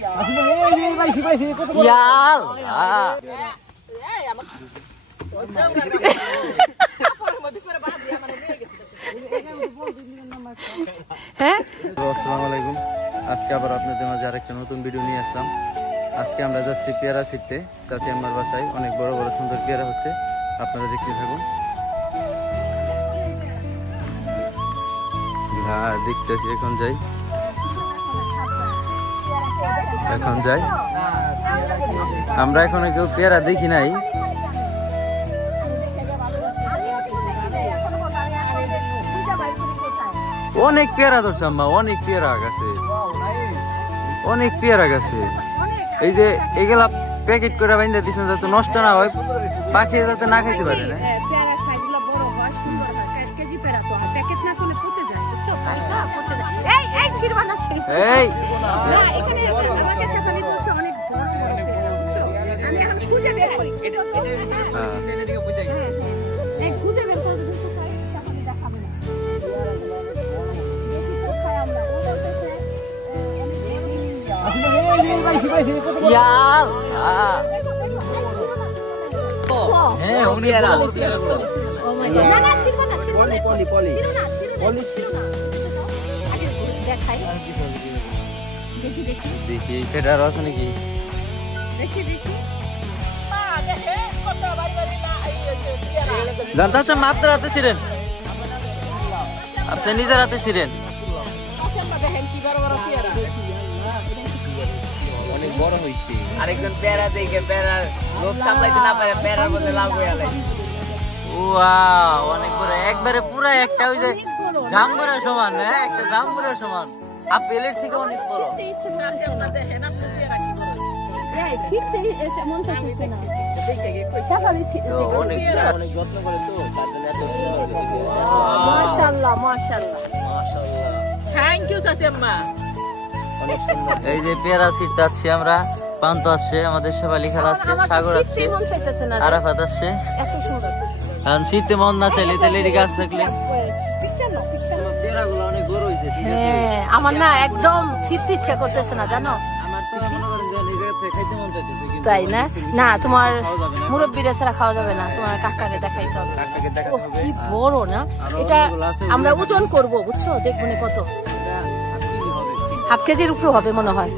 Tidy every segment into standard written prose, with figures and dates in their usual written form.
আসসালামু আলাইকুম। আজকে আবার আপনাদের মাঝে আরেকটা নতুন ভিডিও নিয়ে আসলাম। আজকে আমরা যাচ্ছি পেয়ারা ছিটতে চাচি আমার বাসায়। অনেক বড় বড় সুন্দর পেয়ারা হচ্ছে, আপনারা দেখতে থাকুন। দেখতেছি এখন যাই আমরা এখন কেউ পেয়ারা দেখি নাই। অনেক পেয়ারা ধরছে আম্মা, অনেক পেয়ারা গেছে। এই যে এগুলা প্যাকেট করে বাইন্দা দিচ্ছেন যাতে নষ্ট না হয়, পাখি যাতে না খাইতে পারে না। দেখি সেটা আছে নাকি, জানতে চাচ্ছেন আপনার হাতে ছিলেন, আপনি নিজের হাতে ছিলেন। অনেক বড় হয়েছে। আরেকজন পেয়ারা দেখে পেয়ারার লোক সামলাইতে না পারে, পেয়ারার মধ্যে লাভ হয়ে গেল। অনেক বড়, একবারে পুরা একটা ওই যে জাম্বুরার সমান, একটা জাম্বুরার সমান। আপেলের থেকে অনেক বড়। এই যে পেয়ারা ছিটতে আসছি আমরা, পান্ত আসছে, আমাদের শেফালি খেলা আসছে, সাগর আসছে, আরাফাত আসছে। এখন শীতে মন না চাইলে তাহলে গাছ থাকলে আমার না একদম শীতে ইচ্ছা করতেছে না, জানো তাই না? না, তোমার মুরব্বীরা ছাড়া খাওয়া যাবে না, তোমার কাকাকে দেখাইতে হবে। কি বড় না এটা, আমরা ওজন করবো বুঝছো, দেখবো না কত, হাফ কেজির উপরে হবে মনে হয়,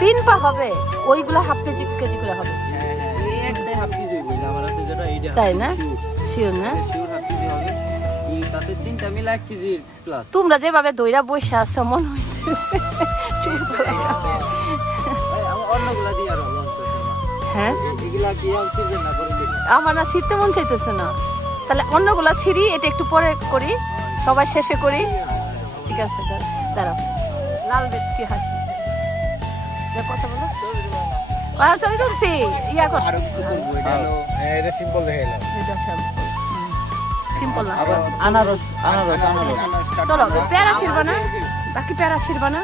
3 পা হবে, ওইগুলো হাফ কেজি করে হবে, তাই না? শিওর না? তোমরা যেভাবে দইরা বসে আসছো মনে হইতেছে হ্যাঁ, আমার না ছিঁড়তে মন চাইতেছে না, তাহলে অন্যগুলা ছিঁড়ি, এটা একটু পরে করি, সবাই শেষে করি, ঠিক আছে? দাঁড়াও, লাল বেদ কি হাসি, কথা বলো, ছবি তুলছি, ইয়া কর, সিম্পল না, আনারস। চলো পেয়ারা ছিড়বা না, বাকি পেয়ারা ছিড়বা না,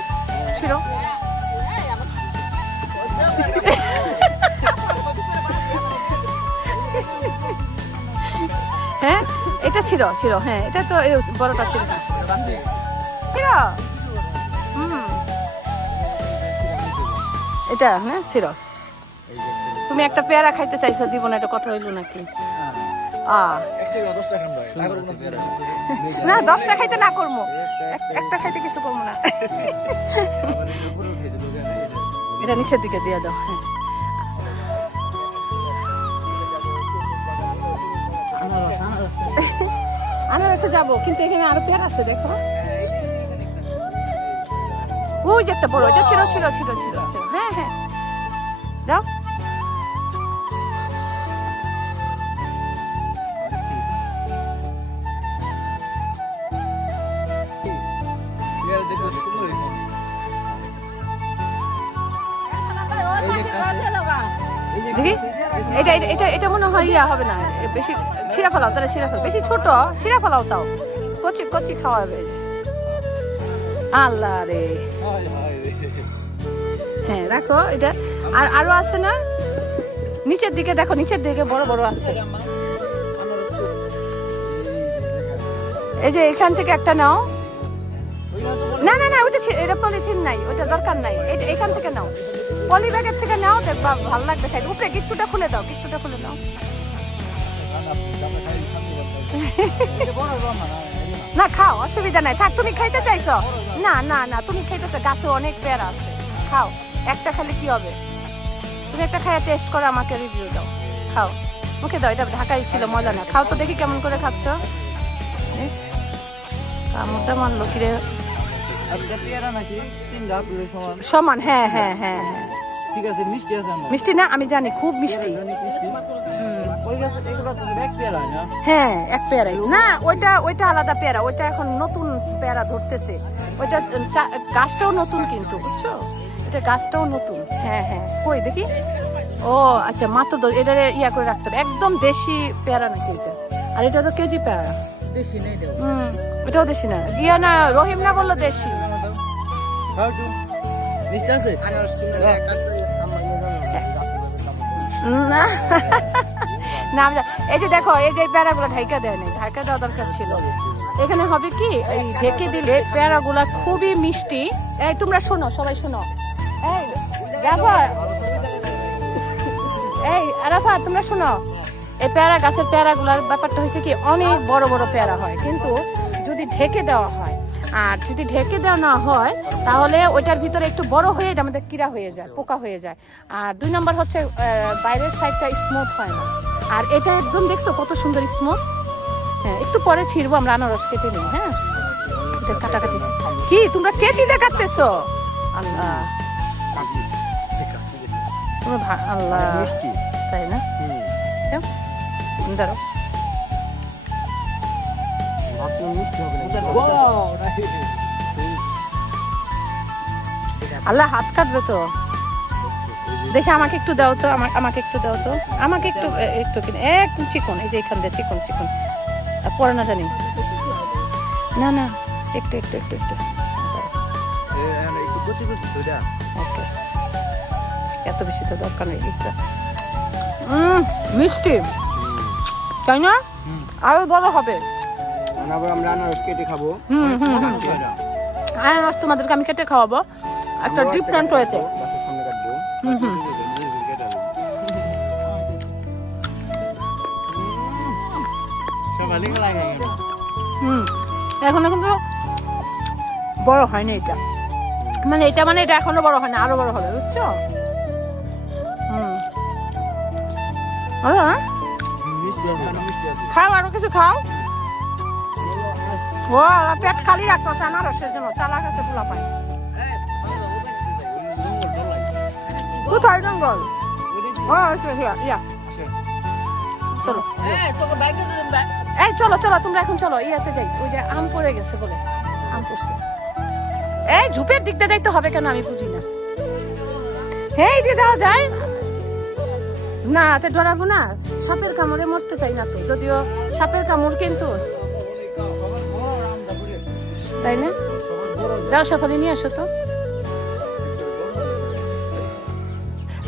ছিড়ো। হ্যাঁ এটা ছিড়ো, হ্যাঁ এটা তো বড়টা ছিল, এটা হ্যাঁ ছিড়ো। তুমি একটা পেয়ারা খাইতে চাইছো, দিব না, এটা কথা হইলো নাকি? না 10টা খাইতে না করবো, একটা খাইতে কিছু করবো না। এটা নিচের দিকে দিয়ে দাও। আনারসে যাবো, কিন্তু এখানে আরো পেয়ারা আছে, দেখো ওই যে একটা বড়, এটা ছিল। হ্যাঁ হ্যাঁ যাও। দেখি এটা মনে হয় ইয়া হবে না, বেশি ছিঁড়া ফেলাও, তাহলে ছিঁড়া ফেলাও, বেশি ছোট ছিঁড়া ফেলাও, তাও কচি খাওয়াবে। আল্লাহ রে, হ্যাঁ রাখো এটা। আর আরো আছে না, নিচের দিকে দেখো, নিচের দিকে বড় বড় আছে। এই যে এখান থেকে একটা নাও। না না না, ওটা এটা পলিথিন নাই, ওটা দরকার নাই, এটা এখান থেকে নাও। পলি ব্যাগের থেকে নাও, দেখবা ভালো লাগবে খাইতে। উপরে গিট্টুটা খুলে দাও, গিট্টুটা খুলে দাও। না খাও, অসুবিধা নাই, থাক। তুমি খাইতে চাইছো? না না না, তুমি খাইতেছো, গাছে অনেক পেয়ারা আছে, খাও। একটা খালি কি হবে, তুমি একটা খাইয়া টেস্ট করে আমাকে রিভিউ দাও। খাও, মুখে দাও, এটা ঢাকাই ছিল, মজা না। খাও তো দেখি কেমন করে খাচ্ছ। মোটা মানলো কিরে সমান? হ্যাঁ হ্যাঁ হ্যাঁ হ্যাঁ, ঠিক আছে। মিষ্টি আছে? মিষ্টি না, আমি জানি খুব মিষ্টি। হ্যাঁ, এক পেয়ারাই না, ওইটা আলাদা পেয়ারা, ওইটা এখন নতুন পেয়ারা ধরতেছে। ওইটা গাছটাও নতুন কিন্তু, বুঝছো, এটা গাছটাও নতুন। হ্যাঁ হ্যাঁ, কই দেখি। ও আচ্ছা, মাত্র এটা ইয়া করে রাখতে হবে, একদম দেশি পেয়ারা নাকি এটা? আর এটা তো কেজি পেয়ারা, দেশি নেই। এটাও দেশি না। গিয়া না, রহিম না বললো দেশি। মিষ্টি আছে? না না, এই যে দেখো, এই যে পেয়ারাগুলো ঢাকা দেয় নাই, ঢাকা দেওয়া দরকার ছিল। এখানে হবে কি, এই ঢেকে দিলে পেয়ারাগুলা খুবই মিষ্টি। এই তোমরা শোনো, সবাই শোনো, এই জাফর, এই আরাফা, তোমরা শোনো। এই পেয়ারা গাছের পেয়ারাগুলার ব্যাপারটা হয়েছে কি, অনেক বড় বড় পেয়ারা হয়, কিন্তু যদি ঢেকে দেওয়া হয়, আর যদি ঢেকে দেওয়া না হয়, তাহলে ওইটার ভিতরে একটু বড় হয়ে যায়, আমাদের কিরা হয়ে যায়, পোকা হয়ে যায়। আর 2 নম্বর হচ্ছে বাইরের সাইডটা স্মুথ হয় না। আর এটা একদম দেখছো কত সুন্দর স্মুথ। হ্যাঁ, একটু পরে ছিড়বো আমরা, আনারস কেটে নিই। হ্যাঁ, কাটাকাটি কি তোমরা কেজিতে কাটতেছো? আল্লাহ, আল্লাহ, তাই না? ধরো, আল্লাহ, হাত কাটবে তো। দেখে আমাকে একটু দাও তো, আমাকে একটু দাও তো, আমাকে একটু একটু একদম চিকন, এই যে এখান দিয়ে চিকন চিকন, পরে না জানি। না না, একটু একটু একটু একটু, ওকে, এত বেশি তো দরকার নেই। মিষ্টি, তাই না? আরো বড় হবে। আমরা আনারস কেটে খাবো। আনারস তোমাদেরকে আমি কেটে খাওয়াবো একটা ডিফারেন্ট ওয়েতে। এখনো কিন্তু বড় হয়নি এটা, মানে এটা এখনো বড় হয় না, আরো বড় হবে, বুঝছো? খাও, আরো কিছু খাও। ও পেট খালি রাখতেছে আনারসের জন্য, চালাক আছে পোলা পায়। কোথায় জঙ্গল? ও ইয়া, চলো, এই চলো চলো, তোমরা এখন চলো, ইয়াতে যাই। ওই যে আম পড়ে গেছে বলে, আম পড়ছে। এই ঝুপের দিক দিয়ে যাইতে হবে কেন, আমি বুঝি না। এই দিয়ে যাওয়া যায় না, তে ডরাবো না, সাপের কামড়ে মরতে চাই না তো, যদিও সাপের কামড় কিন্তু, তাই না? যাও, সাফালি নিয়ে আসো তো।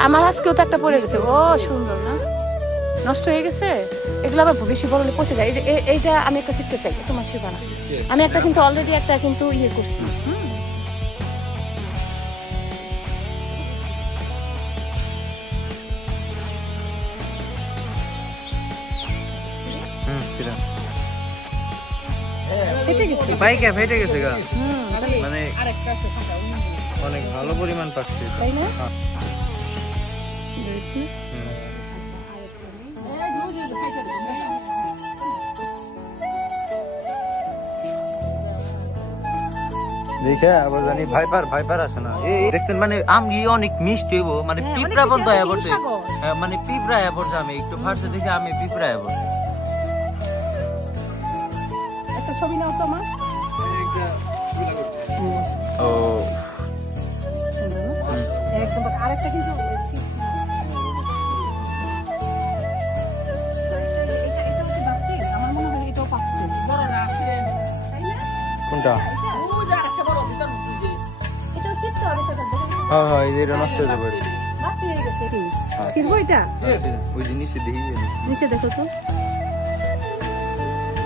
আমার আজকেও তো একটা পড়ে গেছে। ও সুন্দর না, নষ্ট হয়ে গেছে। এগুলো আবার বেশি বড় হলে পচে যায়। এইটা আমি একটা শিখতে চাই, তোমার শিখবা না। আমি একটা কিন্তু অলরেডি একটা কিন্তু ইয়ে করছি। ফেটে গেছে গা, মানে অনেক ভালো পরিমাণ পাচ্ছি, তাই না? দেখে আবার জানি ভাইপার আসে না। দেখছেন, মানে আমি অনেক মিষ্টি হইব, মানে পিঁপড়া বন্ধ হয়ে পড়ছে, মানে পিঁপড়া হয়ে পড়ছে। আমি একটু ফার্স্টে দেখে আমি পিঁপড়া হয়ে পড়ছে। একটা ছবি নাও তো মা। ও একদম, আরেকটা কিন্তু কোনটা? হ্যাঁ হ্যাঁ, এটা নষ্ট হয়ে যাবে। নিচে দেখো তো,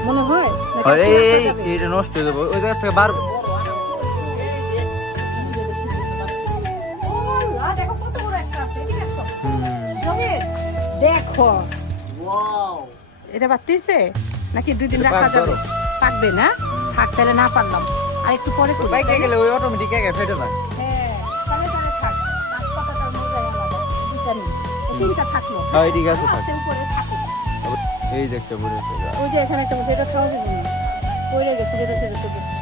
মনে হয় এটা নষ্ট হয়ে যাবে, ওই জায়গা থেকে বার। দেখো কত বড় দেখো এটা বাড়তিছে নাকি 2 দিন রাখা যাবে? পাকবে না? থাক তাহলে না পারলাম আর একটু পরে করব। বাইকে গেলে ওই অটোমেটিক একা ফেটে যায়। হ্যাঁ তাহলে থাক। নাশপাতাটার মজাই আলাদা। দুইটা নেই। তিনটা থাকলো। হ্যাঁ ঠিক আছে থাক। আছে উপরে থাকে। এই দেখতে পড়েছে। ওই যে এখানে একটা বসে এটা খাওয়া যাবে না। পড়ে গেছে যেটা সেটা তো গেছে।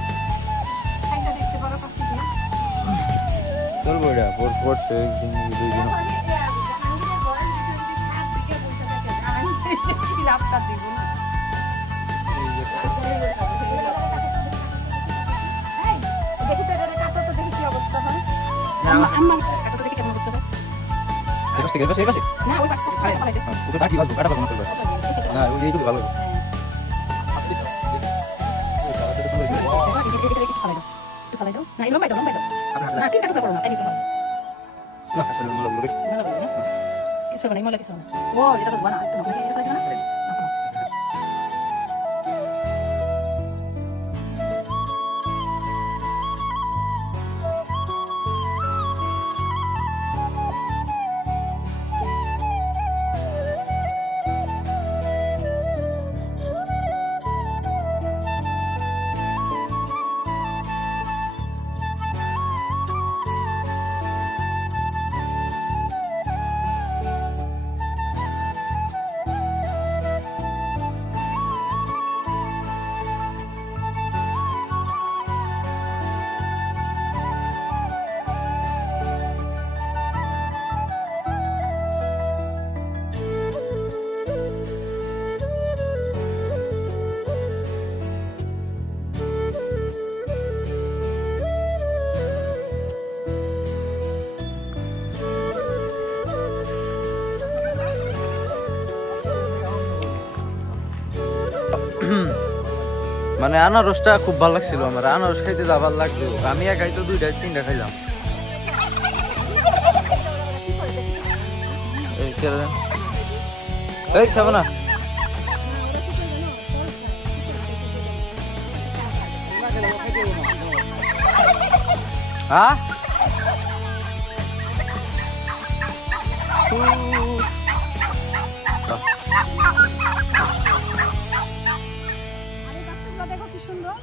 খাইটা দেখতে বড় পাচ্ছি না। চলবো এটা পড়ছে একদিন 2 দিন। লাভটা দিব না। দেখি তো এটা কাটো তো দেখি কি অবস্থা হয়। আম্মা কাটো তো দেখি কেমন অবস্থা হয়। না ওই পাশে ফালাই দে। ওটা কাটি বাজু কাটা বাজু না ওই এইটুকু ভালো। ফালাই দাও। না লম্বাই দাও। না তিনটা কথা করো না তাই দিতে হবে। কিছু না ইমলা কিছু না। ও এটা তো বানা একটু না এটা করে না। মানে আনারসটা খুব ভালো লাগছিল আমার। আনারস খাইতে যা ভালো লাগলো আমি একাই তো 2টা 3টা খাইলাম। এই ছেড়ে দেন। এই খাবো না। হ্যাঁ দেখো কি সুন্দর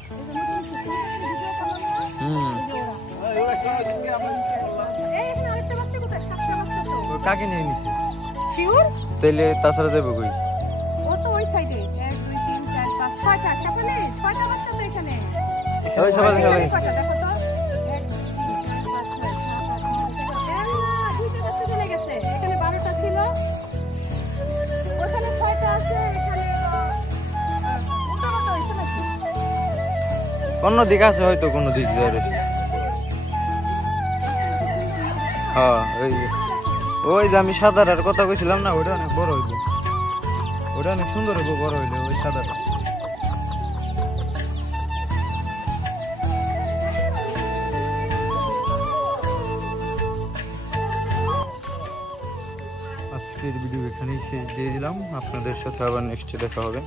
কাকে নিয়ে নিছি শিওর তাইলে তাছাড়া যাবো কই? ও তো ওই সাইডে 1 2 3 4 5 6টা সামনে 6টা বাচ্চা তো এখানে ওই সবাই সবাই দেখো তো 1 2 3 4 5 6 7 8 9 10 দুইটা বাচ্চা চলে গেছে এখানে 12টা ছিল ওখানে 6টা আছে এখানে মোটামুটি হইছে নাকি অন্য দিকে আছে হয়তো কোনো দিক ধরে। হ্যাঁ ওই যে আমি সাদাটার কথা কইছিলাম না ওটা অনেক বড় হইব। ওটা অনেক সুন্দর হইব বড় হইলে ওই সাদাটা। আজকের ভিডিও এখানেই শেষ দিয়ে দিলাম। আপনাদের সাথে আবার নেক্সটে দেখা হবে।